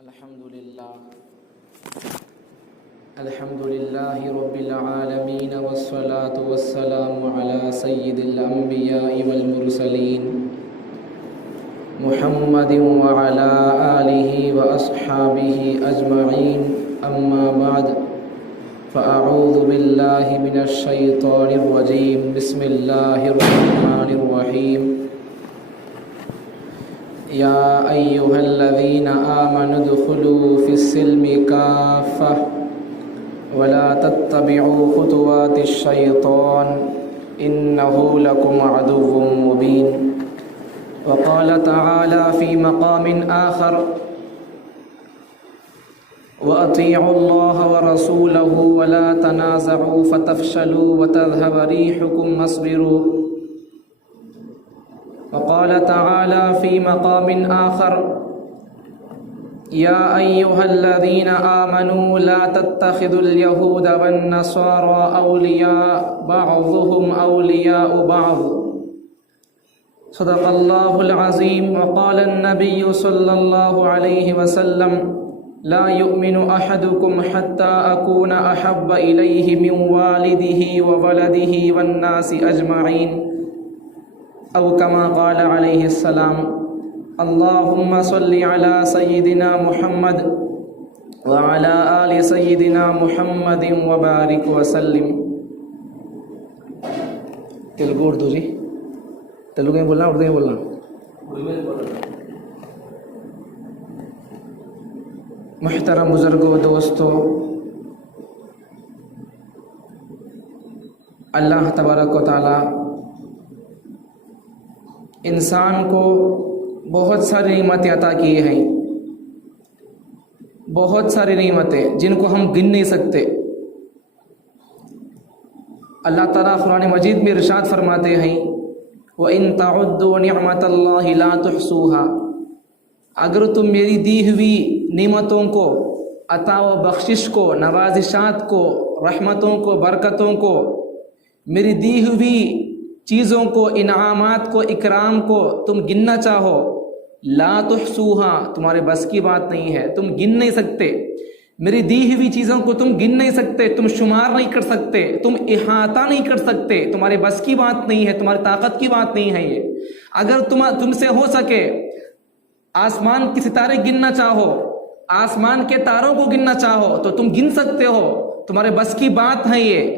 الحمد لله رب العالمين والصلاة والسلام على سيد الأنبياء والمرسلين محمد وعلى آله وأصحابه أجمعين أما بعد فأعوذ بالله من الشيطان الرجيم بسم الله الرحمن الرحيم يا أيها الذين آمنوا ادخلوا في السلم كافة ولا تتبعوا خطوات الشيطان إنه لكم عدو مبين وقال تعالى في مقام آخر وأطيعوا الله ورسوله ولا تنازعوا فتفشلوا وتذهب ريحكم واصبروا وقال تعالى في مقام آخر يا أيها الذين آمنوا لا تتخذوا اليهود والنصارى أولياء بعضهم أولياء بعض صدق الله العظيم وقال النبي صلى الله عليه وسلم لا يؤمن أحدكم حتى أكون أحب إليه من والده وولده والناس أجمعين أو كما قال عليه السلام اللهم صل على سيدنا محمد وعلى آل سيدنا محمد وبارك وسلم. تلگو اردو جی تلگو میں بولنا اردو میں بولنا محترم بزرگوں دوستوں، اللہ تبارک و تعالی انسان کو بہت ساری نعمتیں عطا کیے ہیں، بہت ساری نعمتیں جن کو ہم گن نہیں سکتے. اللہ تعالیٰ قرآن مجید میں ارشاد فرماتے ہیں وَإِن تَعُدُّوا نِعْمَةَ اللَّهِ لَا تُحْصُوهَا، اگر تم میری دی ہوئی نعمتوں کو، عطا و بخشش کو، نوازشات کو، رحمتوں کو، برکتوں کو، میری دی ہوئی چیزوں کو، انعامات کو، اکرام کو تم گننا چاہو، لا تحصوها، تمہارے بس کی بات نہیں ہے، تم گن نہیں سکتے. میری دی ہوئی چیزوں کو تم گن نہیں سکتے، تم شمار نہیں کر سکتے، تم احاطہ نہیں کر سکتے، تمہارے بس کی بات نہیں ہے، تمہاری طاقت کی بات نہیں ہے. یہ اگر تم سے ہو سکے آسمان کے ستارے گننا چاہو، آسمان کے تاروں کو گننا چاہو تو تم گن سکتے ہو، تمہارے بس کی بات ہے یہ.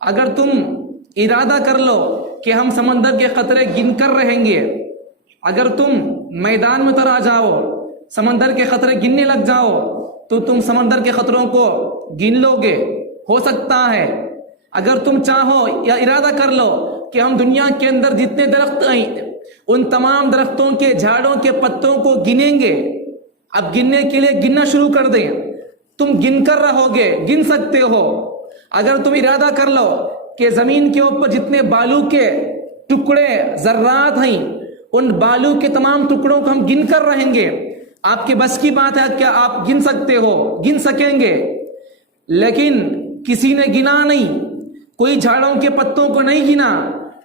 اگر تم ارادہ کر لو کہ ہم سمندر کے قطرے گن کر رہیں گے، اگر تم میدان میں اتر آ جاؤ، سمندر کے قطرے گننے لگ جاؤ تو تم سمندر کے قطروں کو گن لو گے، ہو سکتا ہے. اگر تم چاہو یا ارادہ کر لو کہ ہم دنیا کے اندر جتنے درخت ہیں ان تمام درختوں کے جھاڑوں کے پتوں کو گنیں گے، اب گننے کے لیے گننا شروع کر دیں، تم گن کر رہو گے، گن سکتے ہو. اگر تم ارادہ کر لو کہ زمین کے اوپر جتنے بالو کے ٹکڑے ذرات ہیں ان بالو کے تمام ٹکڑوں کو ہم گن کر رہیں گے، آپ کے بس کی بات ہے کہ آپ گن سکتے ہو، گن سکیں گے. لیکن کسی نے گنا نہیں، کوئی جھاڑوں کے پتوں کو نہیں گنا،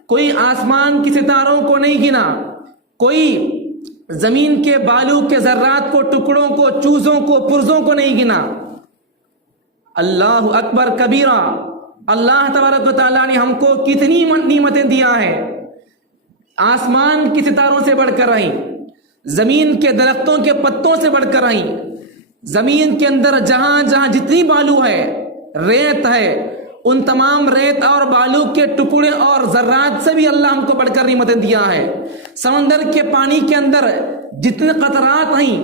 کوئی آسمان کی ستاروں کو نہیں گنا، کوئی زمین کے بالو کے ذرات کو، ٹکڑوں کو، چوزوں کو، پرزوں کو نہیں گنا. اللہ اکبر کبیرہ. اللہ تبارک و تعالیٰ نے ہم کو کتنی نعمتیں دیا ہے، آسمان کی ستاروں سے بڑھ کر رہیں، زمین کے درختوں کے پتوں سے بڑھ کر رہیں، زمین کے اندر جہاں جہاں جتنی بالو ہے، ریت ہے، ان تمام ریت اور بالو کے ٹکڑے اور ذرات سے بھی اللہ ہم کو بڑھ کر نعمتیں دیا ہے. سمندر کے پانی کے اندر جتنے قطرات ہیں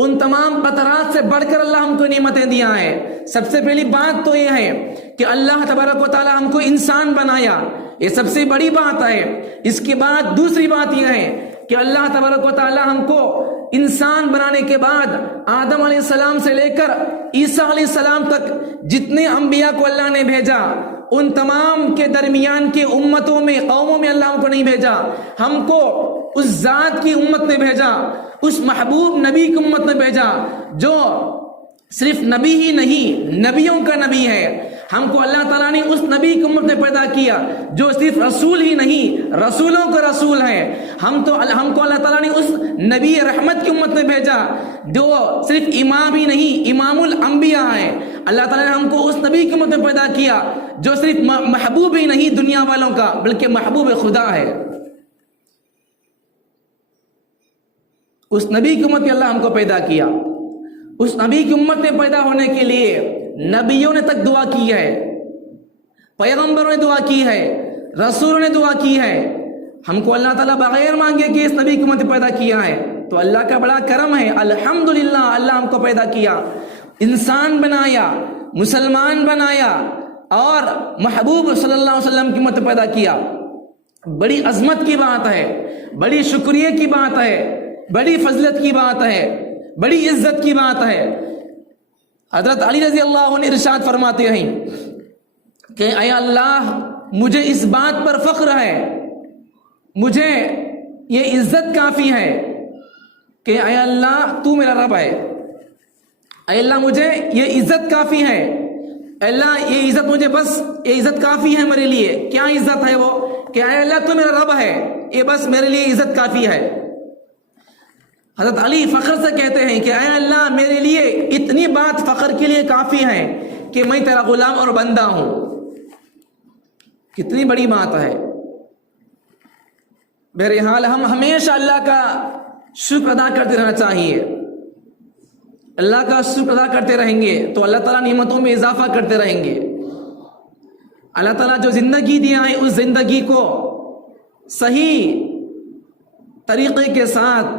ان تمام قطرات سے بڑھ کر اللہ ہم کو نعمتیں دیا ہے. سب سے پہلی بات تو یہ ہے کہ اللہ تبارک و تعالی ہم کو انسان بنایا، یہ سب سے بڑی بات ہے. اس کے بعد دوسری بات یہ ہے کہ اللہ تبارک و تعالی ہم کو انسان بنانے کے بعد آدم علیہ السلام سے لے کر عیسیٰ علیہ السلام تک جتنے انبیاء کو اللہ نے بھیجا ان تمام کے درمیان کے امتوں میں، قوموں میں اللہ ہم کو نہیں بھیجا، ہم کو اس ذات کی امت نے بھیجا، اس محبوب نبی کی امت نے بھیجا جو صرف نبی ہی نہیں، نبیوں کا نبی ہے. ہم کو اللہ تعالیٰ نے اس نبی کی امت میں پیدا کیا جو صرف رسول ہی نہیں رسولوں کا رسول ہے. ہم کو اللہ تعالیٰ نے اس نبی رحمت کی امت میں بھیجا جو صرف امام ہی نہیں امام الانبیاء ہے. اللہ تعالیٰ نے ہم کو اس نبی کی امت میں پیدا کیا جو صرف محبوب ہی نہیں دنیا والوں کا بلکہ محبوب خدا ہے. اس نبی کی امت میں اللہ ہم کو پیدا کیا. اس نبی کی امت میں پیدا ہونے کے لیے نبیوں نے تک دعا کی ہے, پیغمبروں نے دعا کی ہے, رسولوں نے دعا کی ہے. ہم کو اللہ تعالیٰ بغیر مانگے کہ اس نبی کی امت میں پیدا کیا ہے تو اللہ کا بڑا کرم ہے. الحمدللہ اللہ ہم کو پیدا کیا, انسان بنایا, مسلمان بنایا اور محبوب صلی اللہ علیہ وسلم کی امت میں پیدا کیا. بڑی عظمت کی بات ہے, بڑی شکریہ کی بات ہے, بڑی فضلت کی بات ہے, بڑی عزت کی بات ہے. حضرت علی رضی اللہ عنہ ارشاد فرماتے ہیں کہ اے اللہ مجھے اس بات پر فخر ہے, مجھے یہ عزت کافی ہے کہ اے اللہ تو میرا رب ہے. اے اللہ مجھے یہ عزت کافی ہے, اے اللہ یہ عزت مجھے بس یہ عزت کافی ہے میرے لیے. کیا عزت ہے وہ کہ اے اللہ تو میرا رب ہے, یہ بس میرے لیے عزت کافی ہے. حضرت علی فخر سے کہتے ہیں کہ اے اللہ میرے لیے اتنی بات فخر کے لیے کافی ہے کہ میں تیرا غلام اور بندہ ہوں. کتنی بڑی بات ہے. بہرحال ہم ہمیشہ اللہ کا شکر ادا کرتے رہنا چاہیے. اللہ کا شکر ادا کرتے رہیں گے تو اللہ تعالیٰ نعمتوں میں اضافہ کرتے رہیں گے. اللہ تعالیٰ جو زندگی دیا ہے اس زندگی کو صحیح طریقے کے ساتھ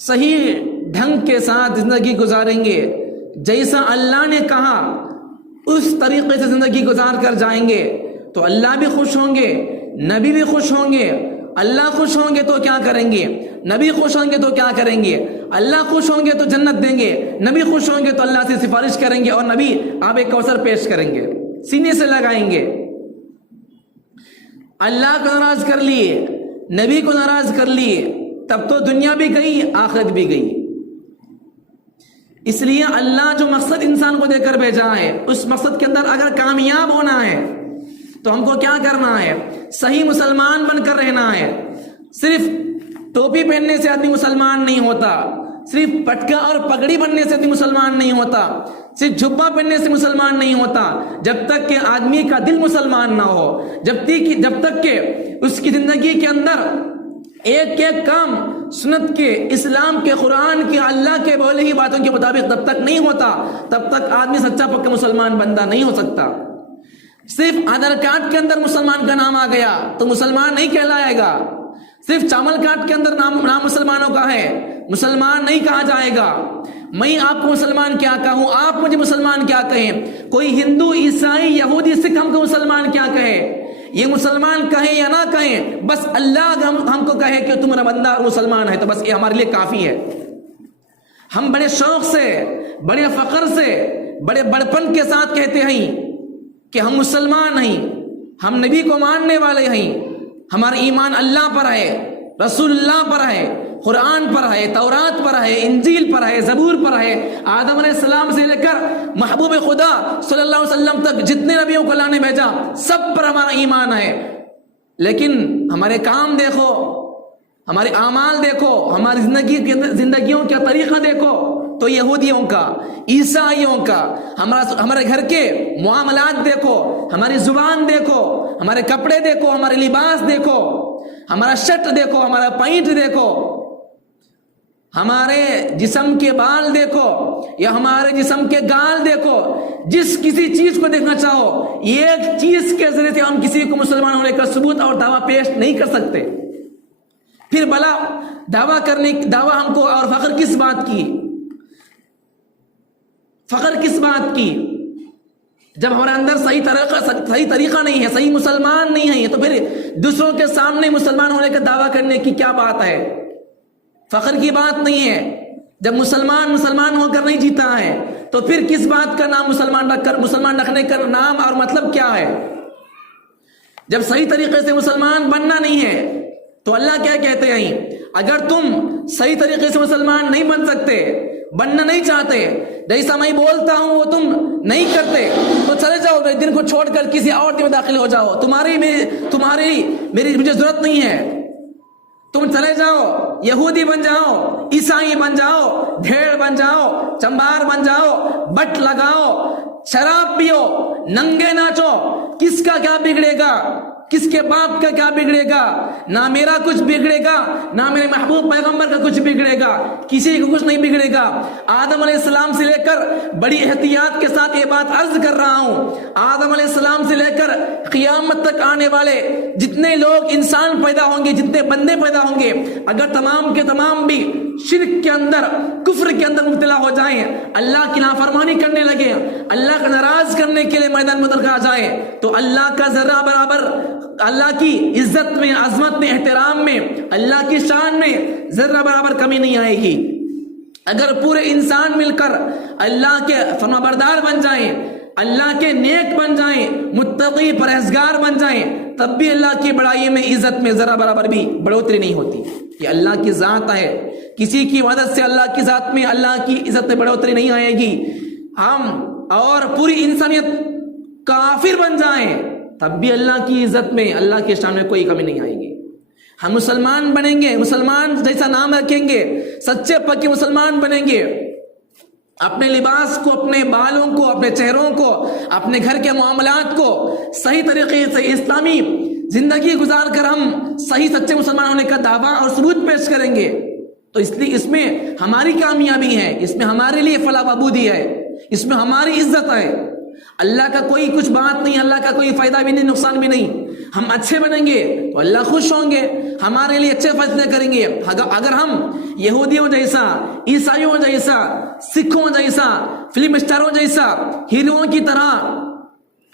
صحیح ڈھنگ کے ساتھ زندگی گزاریں گے. جیسا اللہ نے کہا اس طریقے سے زندگی گزار کر جائیں گے تو اللہ بھی خوش ہوں گے, نبی بھی خوش ہوں گے. اللہ خوش ہوں گے تو کیا کریں گے, نبی خوش ہوں گے تو کیا کریں گے. اللہ خوش ہوں گے تو جنت دیں گے, نبی خوش ہوں گے تو اللہ سے سفارش کریں گے اور نبی آب کوثر پیش کریں گے, سینے سے لگائیں گے. اللہ کو ناراض کر لیے, نبی کو ناراض کر لیے تب تو دنیا بھی گئی آخرت بھی گئی. اس لیے اللہ جو مقصد انسان کو دے کر بھیجا ہے اس مقصد کے اندر اگر کامیاب ہونا ہے تو ہم کو کیا کرنا ہے, صحیح مسلمان بن کر رہنا ہے. صرف ٹوپی پہننے سے آدمی مسلمان نہیں ہوتا, صرف پٹکا اور پگڑی بننے سے آدمی مسلمان نہیں ہوتا, صرف جھبا پہننے سے مسلمان نہیں ہوتا. جب تک کہ آدمی کا دل مسلمان نہ ہو, جب تک کہ اس کی زندگی کے اندر ایک ایک کام سنت کے, اسلام کے, قرآن کے, اللہ کے بولے ہی باتوں کے مطابق تب تک نہیں ہوتا تب تک آدمی سچا پکا مسلمان بندہ نہیں ہو سکتا. صرف آدھار کارڈ کے اندر مسلمان کا نام آ گیا تو مسلمان نہیں کہلائے گا. صرف چاول کارڈ کے اندر نام مسلمانوں کا ہے, مسلمان نہیں کہا جائے گا. میں آپ کو مسلمان کیا کہوں, آپ مجھے مسلمان کیا کہیں. کوئی ہندو, عیسائی, یہودی, سکھ ہم کو مسلمان کیا کہے, یہ مسلمان کہیں یا نہ کہیں, بس اللہ ہم کو کہے کہ تم میرا بندہ اور مسلمان ہے تو بس یہ ہمارے لیے کافی ہے. ہم بڑے شوق سے, بڑے فخر سے, بڑے بڑپن کے ساتھ کہتے ہیں کہ ہم مسلمان ہیں, ہم نبی کو ماننے والے ہیں, ہمارا ایمان اللہ پر ہے, رسول اللہ پر ہے, قرآن پر ہے, تورات پر ہے, انجیل پر ہے, زبور پر ہے. آدم علیہ السلام سے لے کر محبوب خدا صلی اللہ علیہ وسلم تک جتنے نبیوں کو اللہ نے بھیجا سب پر ہمارا ایمان ہے. لیکن ہمارے کام دیکھو, ہمارے اعمال دیکھو, ہماری زندگیوں کا طریقہ دیکھو تو یہودیوں کا, عیسائیوں کا, ہمارے گھر کے معاملات دیکھو, ہماری زبان دیکھو, ہمارے کپڑے دیکھو, ہمارے لباس دیکھو, ہمارا شرٹ دیکھو, ہمارا پینٹ دیکھو, ہمارے جسم کے بال دیکھو یا ہمارے جسم کے گال دیکھو. جس کسی چیز کو دیکھنا چاہو, ایک چیز کے ذریعے سے ہم کسی کو مسلمان ہونے کا ثبوت اور دعویٰ پیش نہیں کر سکتے. پھر بلا دعویٰ ہم کو اور فخر کس بات کی, فخر کس بات کی جب ہمارے اندر صحیح طریقہ نہیں ہے, صحیح مسلمان نہیں ہے تو پھر دوسروں کے سامنے مسلمان ہونے کا دعویٰ کرنے کی کیا بات ہے. فخر کی بات نہیں ہے. جب مسلمان ہو کر نہیں جیتا ہے تو پھر کس بات کا نام مسلمان رکھنے کا نام اور مطلب کیا ہے. جب صحیح طریقے سے مسلمان بننا نہیں ہے تو اللہ کیا کہتے ہیں, اگر تم صحیح طریقے سے مسلمان نہیں بن سکتے, بننا نہیں چاہتے, جیسا میں بولتا ہوں وہ تم نہیں کرتے تو چلے جاؤ، میرے دین کو چھوڑ کر کسی اور دین میں داخل ہو جاؤ، تمہاری میری مجھے ضرورت نہیں ہے، تم چلے جاؤ، یہودی بن جاؤ، عیسائی بن جاؤ، بھیڑ بن جاؤ، چمبار بن جاؤ، بٹ لگاؤ، شراب پیو، ننگے ناچو، کس کا کیا بگڑے گا؟ کس کے باپ کا کیا بگڑے گا؟ نہ میرا کچھ بگڑے گا، نہ میرے محبوب پیغمبر کا کچھ بگڑے گا، کسی کو کچھ نہیں بگڑے گا۔ آدم علیہ السلام سے لے کر بڑی احتیاط کے ساتھ یہ بات عرض کر رہا ہوں، آدم علیہ السلام سے لے کر قیامت تک آنے والے جتنے لوگ انسان پیدا ہوں گے، جتنے بندے پیدا ہوں گے، اگر تمام کے تمام بھی شرک کے اندر، کفر کے اندر مبتلا ہو جائیں، اللہ کی نافرمانی کرنے لگے، اللہ کا ناراض کرنے کے لیے میدان میں اتر جائیں، تو اللہ کا ذرہ برابر، اللہ کی عزت میں، عظمت میں، احترام میں، اللہ کی شان میں ذرہ برابر کمی نہیں آئے گی۔ اگر پورے انسان مل کر اللہ کے فرمانبردار بن جائیں، اللہ کے نیک بن جائیں، متقی پرہیزگار بن جائیں، تب بھی اللہ کی بڑائی میں، عزت میں ذرہ برابر بھی بڑھوتری نہیں ہوتی۔ یہ اللہ کی ذات ہے، کسی کی مدد سے اللہ کی ذات میں، اللہ کی عزت میں بڑھوتری نہیں آئے گی۔ ہم اور پوری انسانیت کافر بن جائیں تب بھی اللہ کی عزت میں، اللہ کے شان میں کوئی کمی نہیں آئے گی۔ ہم مسلمان بنیں گے، مسلمان جیسا نام رکھیں گے، سچے پکے مسلمان بنیں گے، اپنے لباس کو، اپنے بالوں کو، اپنے چہروں کو، اپنے گھر کے معاملات کو صحیح طریقے سے اسلامی زندگی گزار کر ہم صحیح سچے مسلمان ہونے کا دعویٰ اور ثبوت پیش کریں گے، تو اس لیے اس میں ہماری کامیابی ہے، اس میں ہمارے لیے فلاح بہبودی ہے، اس میں ہماری عزت ہے۔ اللہ کا کوئی کچھ بات نہیں، اللہ کا کوئی فائدہ بھی نہیں، نقصان بھی نہیں۔ ہم اچھے بنیں گے تو اللہ خوش ہوں گے، ہمارے لیے اچھے فیصلے کریں گے۔ اگر ہم یہودیوں جیسا، عیسائیوں جیسا، سکھوں جیسا، فلم اسٹاروں جیسا، ہیروؤں کی طرح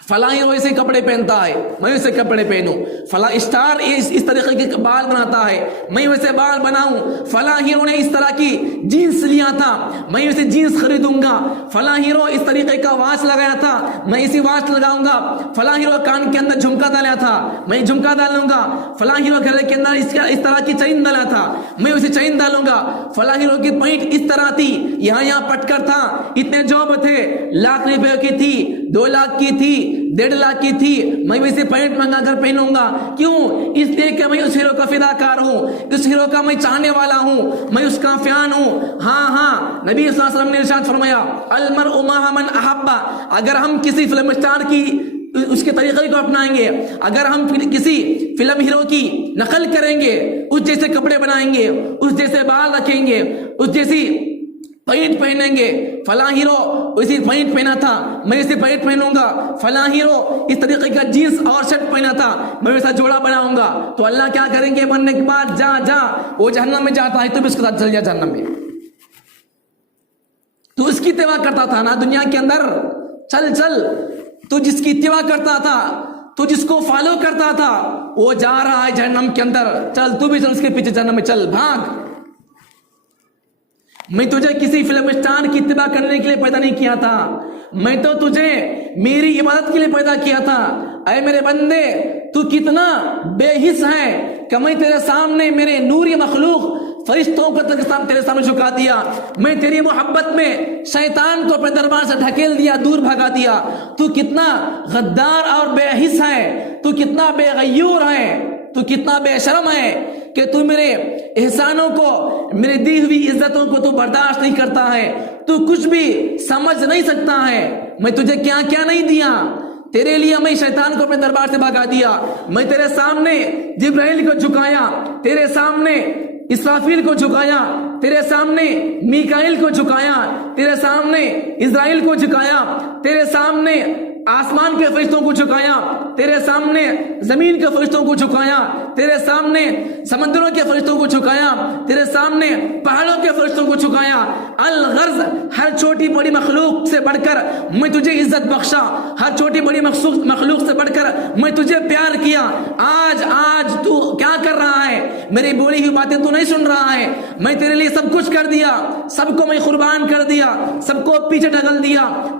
فلاں ہیرو ایسے کپڑے پہنتا ہے، میں ویسے کپڑے پہنوں، فلاں اسٹار اس طریقے کے بال بناتا ہے، میں ویسے بال بناؤں، فلاں ہیرو نے اس طرح کی جینس لیا تھا، میں ویسے جینس خریدوں گا، فلاں ہیرو اس طریقے کا واچ لگایا تھا، میں اسی واچ لگاؤں گا، فلاں ہیرو کان کے اندر جھمکا ڈالا تھا، میں جھمکا ڈالوں گا، فلاں ہیرو گھر کے اندر اس طرح کی چین ڈالا تھا، میں اسے چین ڈالوں گا، فلاں ہیرو کی پینٹ اس طرح تھی، یہاں پٹ کر تھا، اتنے جوب تھے، لاکھ روپے کی تھی، 2 لاکھ کی تھی، 1.5 لاکھ کی تھی، میں ویسے پینٹ منگا کر پہنوں گا۔ کیوں؟ اس لیے کہ میں اس ہیرو کا فدا کار ہوں، اس ہیرو کا میں چاہنے والا ہوں، میں اس کا فین ہوں۔ ہاں نبی صلی اللہ علیہ وسلم نے ارشاد فرمایا، المرء مع من احب۔ اگر ہم کسی فلم اسٹار کی اس کے طریقے کو اپنائیں گے، اگر ہم کسی فلم ہیرو کی نقل کریں گے، اس جیسے کپڑے بنائیں گے، اس جیسے بال رکھیں گے، اس جیسی پینٹ پہنیں گے، فلاں ہیرو اسی پینٹ پہنا تھا، میں اسی پینٹ پہنوں گا، فلاں ہیرو اس طریقے کا جینس اور شرٹ پہنا تھا، میں ویسا جوڑا بناؤں گا، تو اللہ کیا کریں گے؟ مرنے کے بعد جا وہ جہنم میں جاتا ہے تو بھی اس کے ساتھ چل جا جہنم میں۔ تو اس کی اتباع کرتا تھا نا دنیا کے اندر، چل تو جس کی اتباع کرتا تھا، تو جس کو فالو کرتا تھا، وہ جا رہا ہے جہنم کے اندر، چل تو بھی چل اس کے پیچھے جہنم میں، چل بھاگ۔ میں تجھے کسی فلم اسٹار کی اتباع کرنے کے لیے پیدا نہیں کیا تھا، میں تو تجھے میری عبادت کے لیے پیدا کیا تھا۔ اے میرے بندے، تو کتنا بے حس ہے کہ میں تیرے سامنے میرے نوری مخلوق فرشتوں کو تیرے سامنے جھکا دیا، میں تیری محبت میں شیطان کو اپنے دربار سے ڈھکیل دیا، دور بھگا دیا۔ تو کتنا غدار اور بے حس ہے، تو کتنا بے غیور ہے، تو کتنا بے شرم ہے کہ تو میرے احسانوں کو، میرے دی ہوئی عزتوں کو تو برداشت نہیں کرتا ہے، تو کچھ بھی سمجھ نہیں سکتا ہے۔ میں تجھے کیا کیا نہیں دیا، تیرے لیے میں شیطان کو اپنے دربار سے بھگا دیا، میں تیرے سامنے جبرائیل کو جھکایا، تیرے سامنے اسرافیل کو جھکایا، تیرے سامنے میکائیل کو جھکایا، تیرے سامنے اسرائیل کو جھکایا، تیرے سامنے آسمان کے فرشتوں کو جھکایا، تیرے سامنے زمین کے فرشتوں کو جھکایا، تیرے سامنے سمندروں کے فرشتوں کو جھکایا، تیرے سامنے پہاڑوں کے فرشتوں کو جھکایا۔ الغرض ہر چھوٹی بڑی مخلوق سے بڑھ کر میں تجھے عزت بخشا، ہر چھوٹی بڑی مخلوق سے بڑھ کر میں تجھے پیار کیا۔ آج تو کیا کر رہا ہے؟ میری بولی ہوئی باتیں تو نہیں سن رہا ہے؟ میں تیرے لیے سب کچھ کر دیا، سب کو میں قربان کر دیا، سب کو پیچھے ڈھکل دیا۔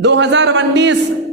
2019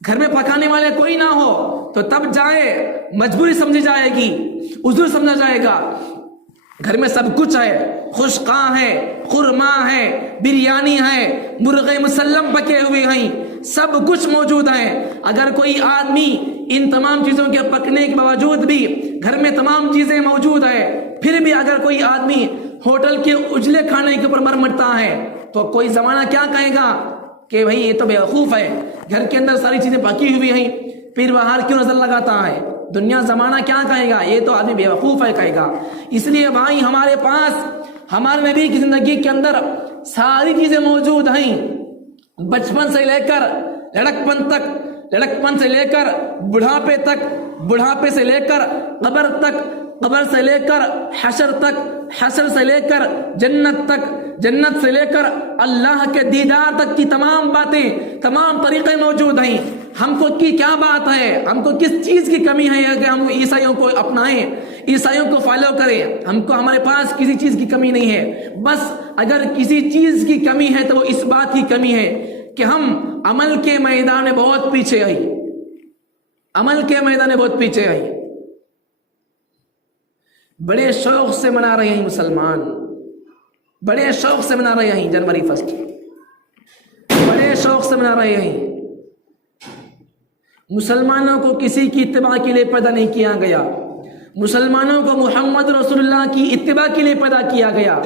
گھر میں پکانے والے کوئی نہ ہو تو تب جائے، مجبوری سمجھی جائے گی، عذر سمجھا جائے گا۔ گھر میں سب کچھ ہے، خشقاں ہے، خرما ہے، بریانی ہے، مرغے مسلم پکے ہوئے ہیں، سب کچھ موجود ہے۔ اگر کوئی آدمی ان تمام چیزوں کے پکنے کے باوجود بھی گھر میں تمام چیزیں موجود ہے، پھر بھی اگر کوئی آدمی ہوٹل کے اجلے کھانے کے اوپر مرتا ہے تو کوئی زمانہ کیا کہے گا کہ بھئی یہ تو بیوقوف ہے، گھر کے اندر ساری چیزیں پکی ہوئی ہیں پھر باہر کیوں نظر لگاتا ہے؟ دنیا زمانہ کیا کہے گا؟ یہ تو آدمی بیوقوف ہے کہے گا۔ اس لیے بھائی ہمارے پاس ہمارے نبی کی زندگی کے اندر ساری چیزیں موجود ہیں، بچپن سے لے کر لڑکپن تک، لڑکپن سے لے کر بڑھاپے تک، بڑھاپے سے لے کر قبر تک، قبر سے لے کر حشر تک، حشر سے لے کر جنت تک، جنت سے لے کر اللہ کے دیدار تک کی تمام باتیں، تمام طریقے موجود ہیں۔ ہم کو کی کیا بات ہے، ہم کو کس چیز کی کمی ہے کہ ہم عیسائیوں کو اپنائیں، عیسائیوں کو فالو کریں؟ ہم کو ہمارے پاس کسی چیز کی کمی نہیں ہے، بس اگر کسی چیز کی کمی ہے تو وہ اس بات کی کمی ہے کہ ہم عمل کے میدان میں بہت پیچھے آئی، عمل کے میدان میں بہت پیچھے آئی۔ بڑے شوق سے منا رہے ہیں مسلمان، بڑے شوق سے منا رہے ہیں جنوری فسٹ، بڑے شوق سے منا رہے ہیں۔ مسلمانوں کو کسی کی اتباع کے لیے پیدا نہیں کیا گیا، مسلمانوں کو محمد رسول اللہ کی اتباع کے لیے پیدا کیا گیا۔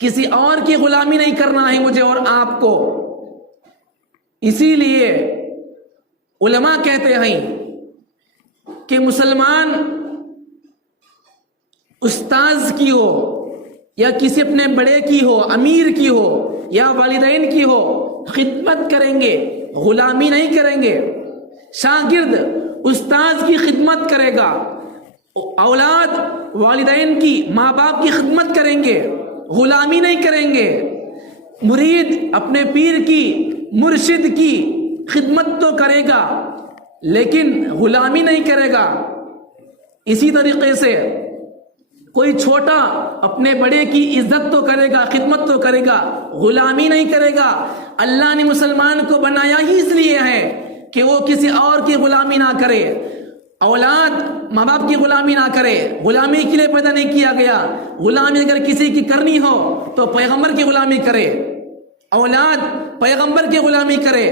کسی اور کی غلامی نہیں کرنا ہے مجھے اور آپ کو۔ اسی لیے علماء کہتے ہیں کہ مسلمان استاذ کی ہو یا کسی اپنے بڑے کی ہو، امیر کی ہو یا والدین کی ہو، خدمت کریں گے، غلامی نہیں کریں گے۔ شاگرد استاذ کی خدمت کرے گا، اولاد والدین کی، ماں باپ کی خدمت کریں گے، غلامی نہیں کریں گے۔ مرید اپنے پیر کی، مرشد کی خدمت تو کرے گا لیکن غلامی نہیں کرے گا۔ اسی طریقے سے کوئی چھوٹا اپنے بڑے کی عزت تو کرے گا، خدمت تو کرے گا، غلامی نہیں کرے گا۔ اللہ نے مسلمان کو بنایا ہی اس لیے ہے کہ وہ کسی اور کی غلامی نہ کرے، اولاد ماں باپ کی غلامی نہ کرے، غلامی کے لیے پیدا نہیں کیا گیا۔ غلامی اگر کسی کی کرنی ہو تو پیغمبر کی غلامی کرے، اولاد پیغمبر کی غلامی کرے،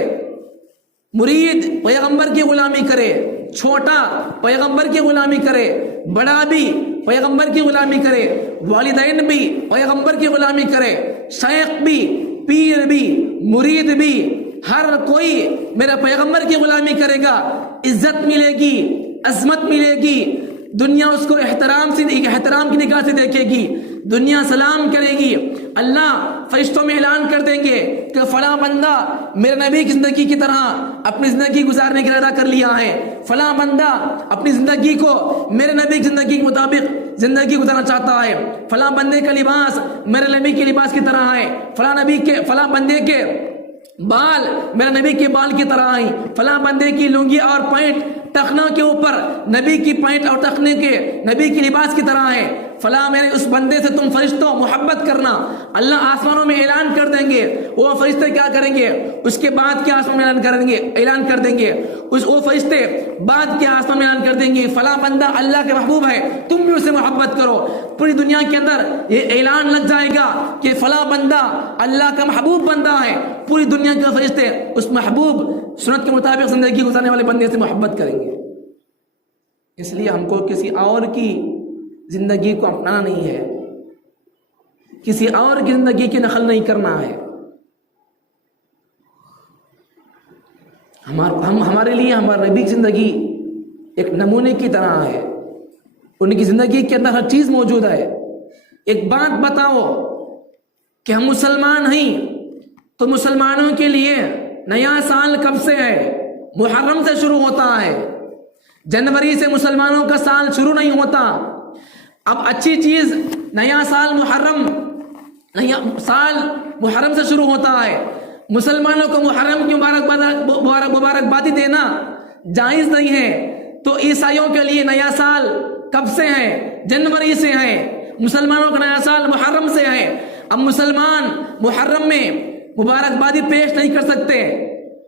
مرید پیغمبر کی غلامی کرے، چھوٹا پیغمبر کی غلامی کرے، بڑا بھی پیغمبر کی غلامی کرے، والدین بھی پیغمبر کی غلامی کرے، شیخ بھی، پیر بھی، مرید بھی، ہر کوئی میرا پیغمبر کی غلامی کرے گا، عزت ملے گی، عظمت ملے گی، دنیا اس کو احترام کی نگاہ سے دیکھے گی، دنیا سلام کرے گی۔ اللہ فرشتوں میں اعلان کر دیں گے کہ فلاں بندہ میرے نبی کی زندگی کی طرح اپنی زندگی گزارنے کا ارادہ کر لیا ہے، فلاں بندہ اپنی زندگی کو میرے نبی کی زندگی کے مطابق زندگی گزارنا چاہتا ہے، فلاں بندے کا لباس میرے نبی کے لباس کی طرح ہے، فلاں بندے کے بال میرے نبی کے بال کی طرح ہیں، فلاں بندے کی لنگی اور پینٹ ٹخنوں کے اوپر نبی کی پینٹ اور ٹخنے کے نبی کی لباس کی طرح ہے، فلاں میرے اس بندے سے تم فرشتوں محبت کرنا۔ اللہ آسمانوں میں اعلان کر دیں گے، وہ فرشتے کیا کریں گے؟ اس کے بعد کے آسمان میں اعلان کر دیں گے، وہ فرشتے بعد کے آسمان میں اعلان کر دیں گے فلاں بندہ اللہ کے محبوب ہے، تم بھی اسے محبت کرو۔ پوری دنیا کے اندر یہ اعلان لگ جائے گا کہ فلاں بندہ اللہ کا محبوب بندہ ہے، پوری دنیا کے فرشتے اس محبوب سنت کے مطابق زندگی گزارنے والے بندے سے محبت کریں گے۔ اس لیے ہم کو کسی اور کی زندگی کو اپنانا نہیں ہے، کسی اور کی زندگی کی نقل نہیں کرنا ہے۔ ہمارے لیے ہمارے نبی کی زندگی ایک نمونے کی طرح ہے، ان کی زندگی کے اندر ہر چیز موجود ہے۔ ایک بات بتاؤ کہ ہم مسلمان ہیں تو مسلمانوں کے لیے نیا سال کب سے ہے؟ محرم سے شروع ہوتا ہے، جنوری سے مسلمانوں کا سال شروع نہیں ہوتا۔ اب اچھی چیز نیا سال محرم سے شروع ہوتا ہے، مسلمانوں کو محرم کی مبارکبادی دینا جائز نہیں ہے، تو عیسائیوں کے لیے نیا سال کب سے ہے؟ جنوری سے ہے، مسلمانوں کا نیا سال محرم سے ہے۔ اب مسلمان محرم میں مبارکبادی پیش نہیں کر سکتے،